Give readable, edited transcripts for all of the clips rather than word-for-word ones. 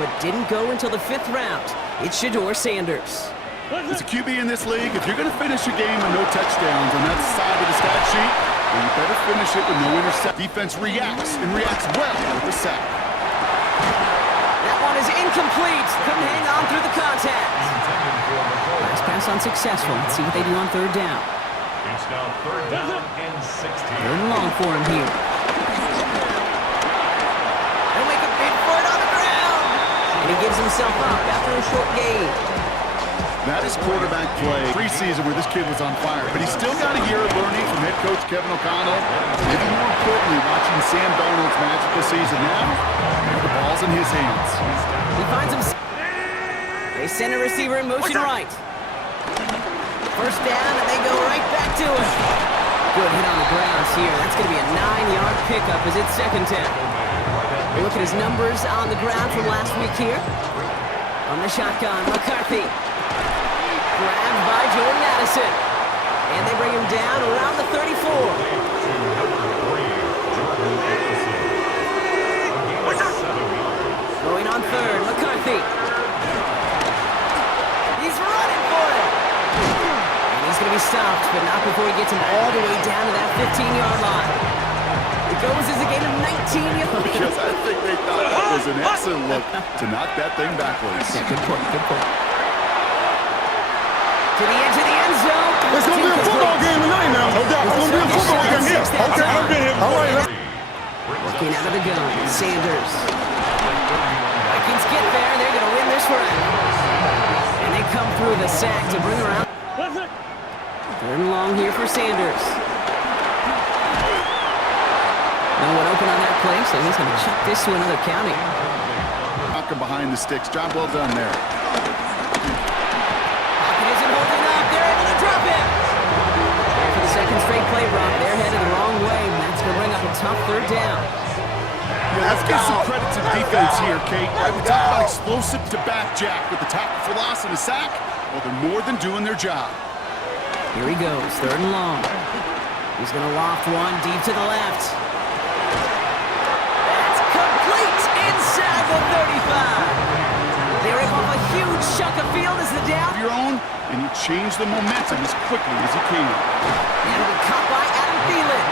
but didn't go until the 5th round. It's Shedeur Sanders. As a QB in this league, if you're going to finish a game with no touchdowns on that side of the stat sheet, then you better finish it with no intercept. Defense reacts, and reacts well with the sack. That one is incomplete. Couldn't hang on through the contact. Last pass unsuccessful. Let's see what they do on 3rd down. It's now 3rd down and 16. 3rd and long for him here. They'll make a big for it on the ground. And he gives himself up after a short gain. That is quarterback play. Preseason where this kid was on fire, but he's still got a year of learning from head coach Kevin O'Connell. Maybe more importantly, watching Sam Darnold's magical season now. The ball's in his hands. He finds him. They send a receiver in motion right. 1st down, and they go right back to it. Good hit on the grounds here. That's going to be a 9-yard pickup as it's 2nd down. Look at his numbers on the ground from last week here. On the shotgun, McCarthy. Grabbed by Jordan Addison. And they bring him down around the 34. Going on 3rd, McCarthy. He's running for it. And he's going to be stopped, but not before he gets him all the way down to that 15-yard line. It goes as a gain of 19 yards. Because I think they thought that was an excellent look to knock that thing backwards. Yeah, good point, good point. To the edge of the end zone. It's going to be a football game tonight now. No doubt. It's going to be a football game here. Okay, I'm here. All right. Working out of the gun, Sanders. Vikings get there. They're going to win this round. And they come through the sack to bring her out. 3rd and long here for Sanders. No one open on that play, so he's going to chuck this to another county. Knocking behind the sticks. Job well done there. Drop him! And for the 2nd straight play, Rob, they're headed the wrong way, and that's going to bring up a tough 3rd down. Let's give some credit to the defense here, Kate. We talk about explosive to back jack with the tackle for loss and a sack. Well, they're more than doing their job. Here he goes, 3rd and long. He's going to loft one deep to the left. That's complete inside the 35. They rip off a huge chunk of field as the down. Your own, and you change the momentum as quickly as you can. And it'll be caught by Adam Thielen.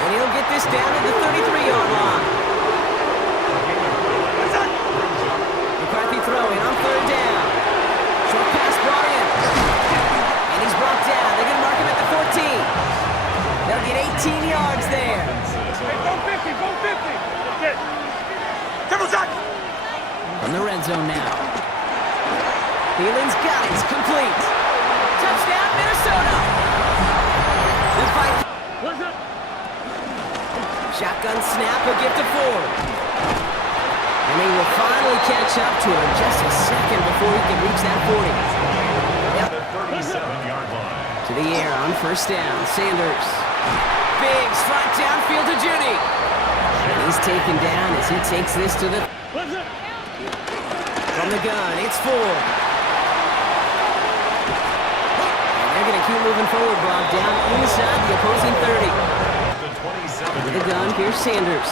And he'll get this down to the 33-yard line. McCarthy throwing on 3rd down. Short pass brought in. And he's brought down. They're going to mark him at the 14. They'll get 18 yards there. Hey, go 50, go 50. Yes. Triple shot. From the red zone now. Thielen's got it. It's complete. Touchdown, Minnesota. The Vikings. Shotgun snap, a gift to Ford. And he will finally catch up to him just a second before he can reach that 40. Yep. The 37-yard line. To the air on 1st down. Sanders. Big strike downfield to Judy. And he's taken down as he takes this to the... From the gun, it's Ford. And they're going to keep moving forward, Bob, down inside the opposing 30. Into the gun, here's Sanders.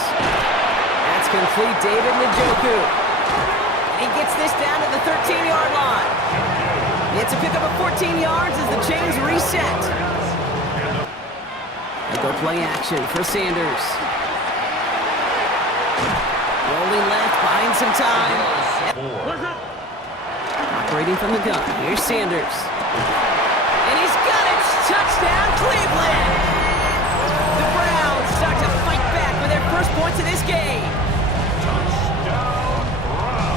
That's complete, David Njoku. He gets this down to the 13-yard line. It's a pickup of 14 yards as the chains reset. And go play action for Sanders. Rolling left, buying some time. Operating from the gun, here's Sanders. And he's got it! Touchdown, Cleveland! The Browns start to fight back with their first points of this game.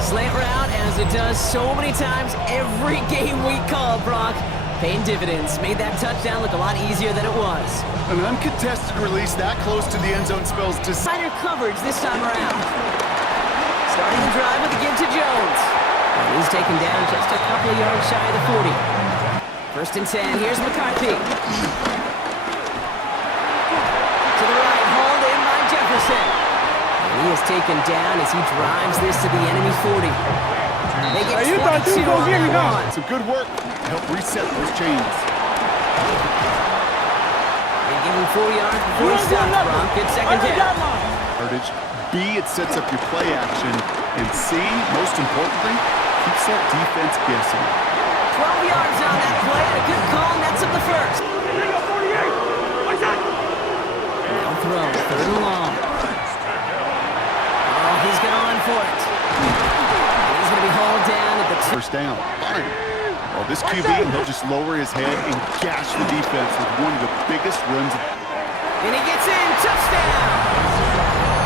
Slant route, as it does so many times every game we call, Brock. Paying dividends. Made that touchdown look a lot easier than it was. An uncontested release that close to the end zone spells Tighter coverage this time around. Starting the drive with a give to Jones. And he's taken down just a couple of yards shy of the 40. 1st and 10, here's McCarthy. To the right, hauled in by Jefferson. And he is taken down as he drives this to the enemy 40. They get 22 on that one. Some good work to help reset those chains. They give him 4 yards before he stops, Gronk. Good 2nd down. B, it sets up your play action. And C, most importantly, keeps that defense guessing. 12 yards on that play, and a good call nets up the first. Now throw, third and long. Oh, he's going to run for it. He's going to be hauled down at the first down. Fine. Well, this QB, he'll just lower his head and gash the defense with one of the biggest runs. And he gets in, touchdown!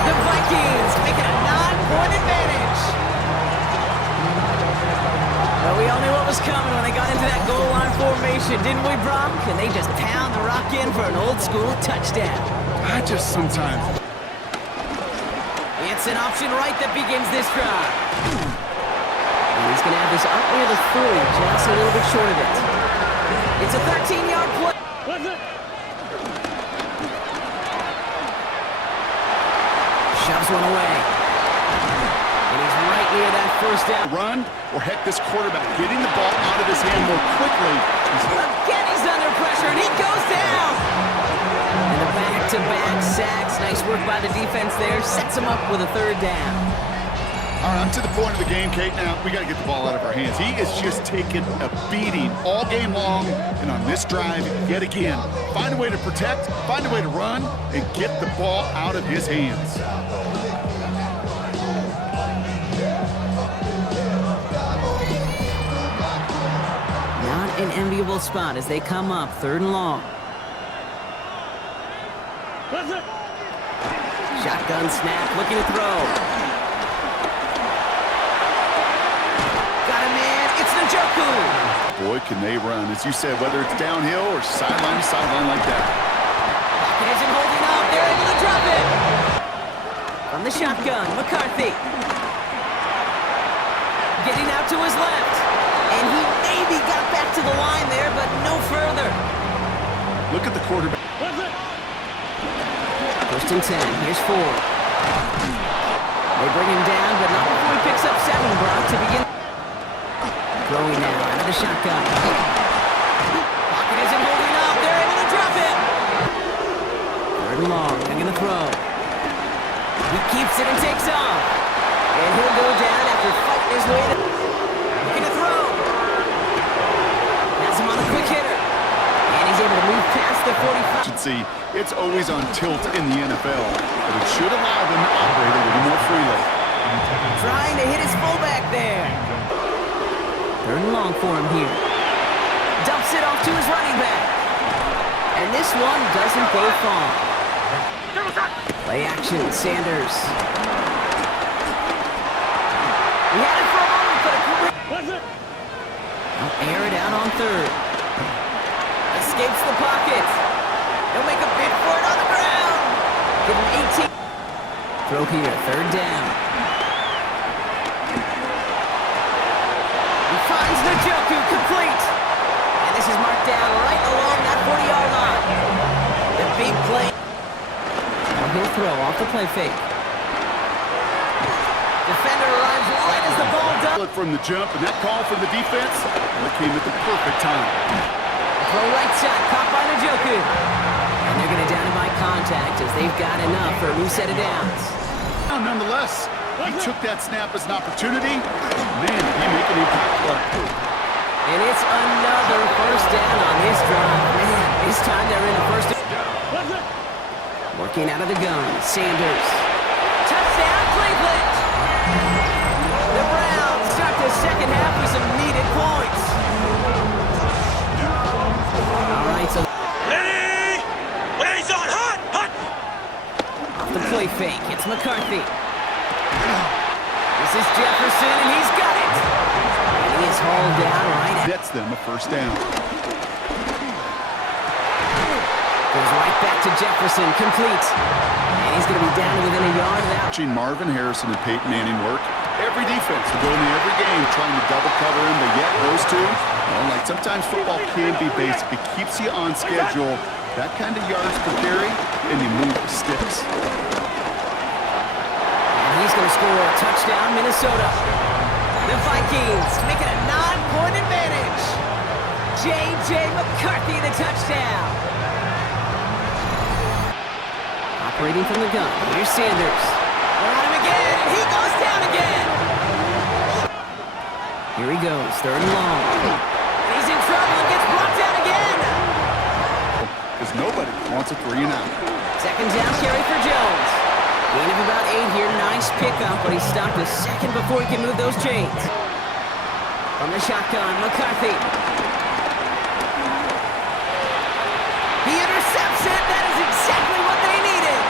The Vikings make it a 9-point advantage. Well, we all knew what was coming when they got into that goal line formation, didn't we, Brock? And they just pound the rock in for an old school touchdown. I just sometimes... It's an option right that begins this drive. And he's going to have this up near the 40, just a little bit short of it. It's a 13-yard play. Shoves one away. And he's right near that first down. Run, or heck, this quarterback getting the ball out of his hand more quickly. Again, he's under pressure, and he goes down. And the back-to-back sacks. Nice work by the defense there. Sets him up with a third down. All right, I'm to the point of the game, Kate. Now, we got to get the ball out of our hands. He is just taking a beating all game long. And on this drive, yet again, find a way to protect, find a way to run, and get the ball out of his hands. Not an enviable spot as they come up, third and long. Shotgun snap, looking to throw. Got him in, it's Njoku. Boy, can they run. As you said, whether it's downhill or sideline to sideline like that. Pocket isn't holding up, they're able to drop it. From the shotgun, McCarthy. Getting out to his left. And he maybe got back to the line there, but no further. Look at the quarterback. First and 10, here's 4. They bring him down, but not before he picks up 7, Brock, to begin. Throwing now out of the shotgun. Pocket isn't holding up, they're able to drop it. Third and long, they're going to throw. He keeps it and takes off. And he'll go down after fighting his way to... Looking to throw. Has him on a quick hitter. And he's able to move past the 45. Should see, it's always on tilt in the NFL, but it should allow them to operate a little more freely. Trying to hit his fullback there. Third and long for him here. Dumps it off to his running back. And this one doesn't go far. Play action, Sanders. He had it for a moment, but a quick... I'll air it out on third. Escapes the pocket. He'll make a bid for it on the ground. Give him 18. Throw here, third down. He finds Njoku complete. And this is marked down right along that 40-yard line. The big play. Now he'll throw off the play fake. Defender arrives right as the ball does. From the jump, and that call from the defense, that came at the perfect time. Throw right side, caught by Njoku. And they're going to down him by contact as they've got enough for a new set of downs. Nonetheless, he took that snap as an opportunity. Man, did he make an impact play. And it's another first down on this drive. Man, this time they're in the first. Working out of the gun, Sanders. Touchdown, Cleveland! The Browns start the second half with some needed points. All right, so... Ready! Blaze on! Hot! Hot! Off the play fake, it's McCarthy. This is Jefferson, and he's got it. And he is hauled down right at... Gets them a first down. Goes right back to Jefferson, complete. And he's going to be down within a yard of that. Watching Marvin Harrison and Peyton Manning work, every defense will go into every game trying to double cover him, but yet those two, well, like sometimes football can be basic. It keeps you on schedule. That kind of yards per carry, and you move the sticks. And he's going to score a touchdown, Minnesota. The Vikings make it a 9-point advantage. J.J. McCarthy, the touchdown. Operating from the gun, here's Sanders. They're on him again, and he goes down again. Here he goes, third and long. And he's in trouble and gets brought down again. Because nobody wants a 3 and out. Second down carry for Jones. Gain of about 8 here. Nice pickup, but he stopped a second before he can move those chains. From the shotgun, McCarthy. He intercepts it. That is exactly what they needed.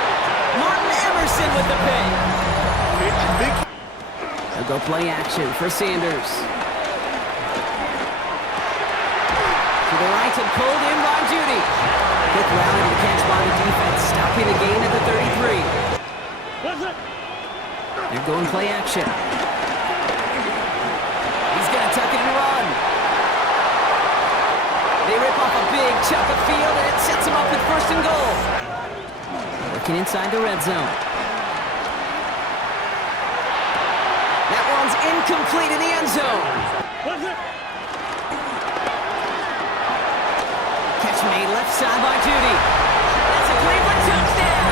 Martin Emerson with the pick. I think They'll go play action for Sanders. To the right and pulled in by Judy. Quick rally to the catch by the defense, stopping the gain at the 33. They're going play action. He's going to tuck it and run. They rip off a big chunk of field, and it sets him up with first and goal. Working inside the red zone. That one's incomplete in the end zone. Catch made left side by Judy. That's a Cleveland touchdown.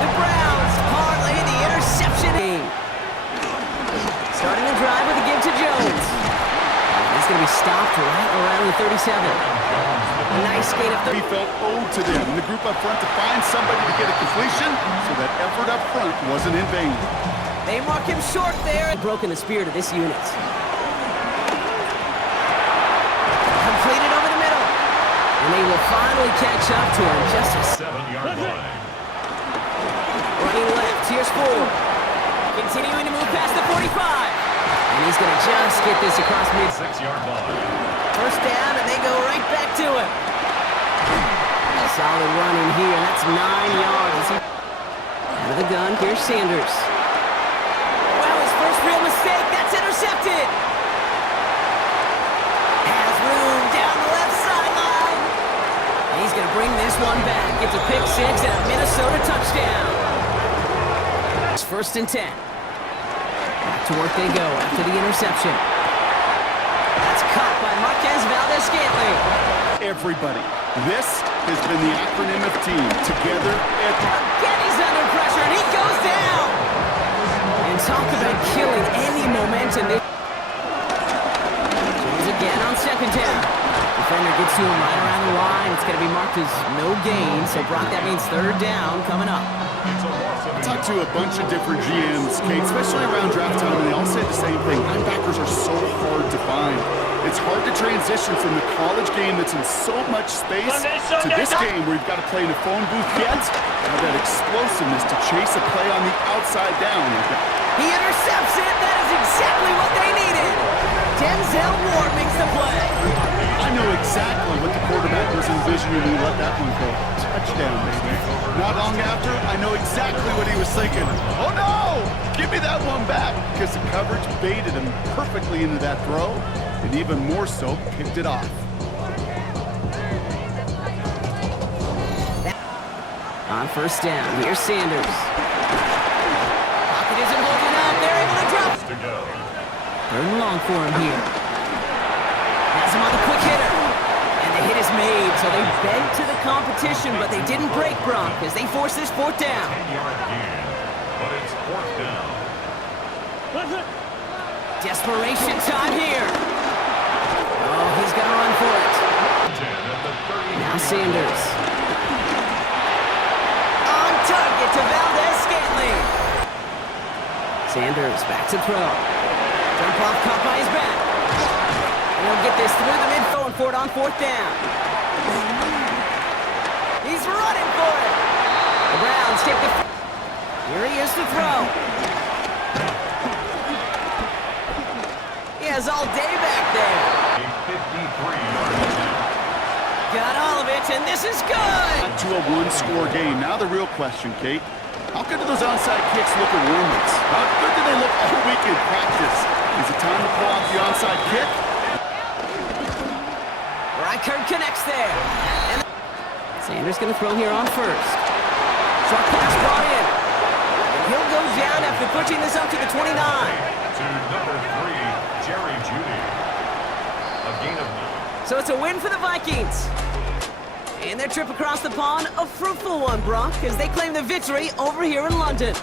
The Browns parlay the interception game. Starting the drive with a give to Jones. He's going to be stopped right around the 37. A nice gain of 30. he felt owed to them in the group up front to find somebody to get a completion, so that effort up front wasn't in vain. They mark him short there. Broken the spirit of this unit. Completed over the middle. And they will finally catch up to him just a 7-yard line. running left. Here's Ford. Continuing to move past the 45. And he's going to just get this across mid. 6-yard line. First down, and they go right back to it. A solid run in here. That's 9 yards. Out of the gun, here's Sanders. Well, his first real mistake. That's intercepted. Has room down the left sideline. And he's going to bring this one back. Gets a pick 6 and a Minnesota touchdown. It's 1st and 10. Back to work they go after the interception. That's caught by Marquez Valdez-Scantling. Everybody. This has been the acronym of team. Together, Again, he's under pressure, and he goes down. And talk about killing any momentum. Jones again on second down. Defender gets to him right around the line. It's going to be marked as no gain. So, Brock, that means third down coming up. I talked to a bunch of different GMs, Kate, especially around draft time, and they all say the same thing. Linebackers are so hard to find. It's hard to transition from the college game that's in so much space to this game where you've got to play in a phone booth yet. Have that explosiveness to chase a play on the outside down. He intercepts it. That is exactly what they needed. Denzel Ward makes the play. I know exactly what the quarterback was envisioning when he let that one go. Touchdown, baby. Not long after, I know exactly what he was thinking. Oh, no! Give me that one back! Because the coverage baited him perfectly into that throw, and even more so, picked it off. On first down, here's Sanders. Pocket isn't holding up. They're able to drop. To go. Third and long for him here. Has him on the quick hitter. And the hit is made, so they bent to the competition, but they didn't break Brock as they force this 4th down. 10-yard gain, but it's 4th down. Desperation time here. Oh, he's going to run for it. 10 at the 30. Now Sanders. On target to Valdez-Scantling. Sanders back to throw. Jump off caught by his back. And he'll get this through the midfield and for it on 4th down. He's running for it. The Browns take the... Here he is to throw. He has all day back there. A 53-yard attempt. Got all of it, and this is good. To a one-score game. Now the real question, Kate. How good do those onside kicks look at warm-ups? How good do they look all week in practice? Is it time to pull off the onside kick? Reichert connects there. And Sanders going to throw here on first. Short pass brought in. And he'll go down after pushing this up to the 29. To number 3, Jerry Judy. A gain of 9. So it's a win for the Vikings. And their trip across the pond, a fruitful one, Brock, as they claim the victory over here in London.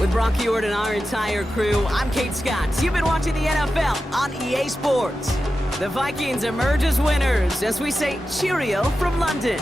With Brock Ewart and our entire crew, I'm Kate Scott. You've been watching the NFL on EA Sports. The Vikings emerge as winners as we say cheerio from London.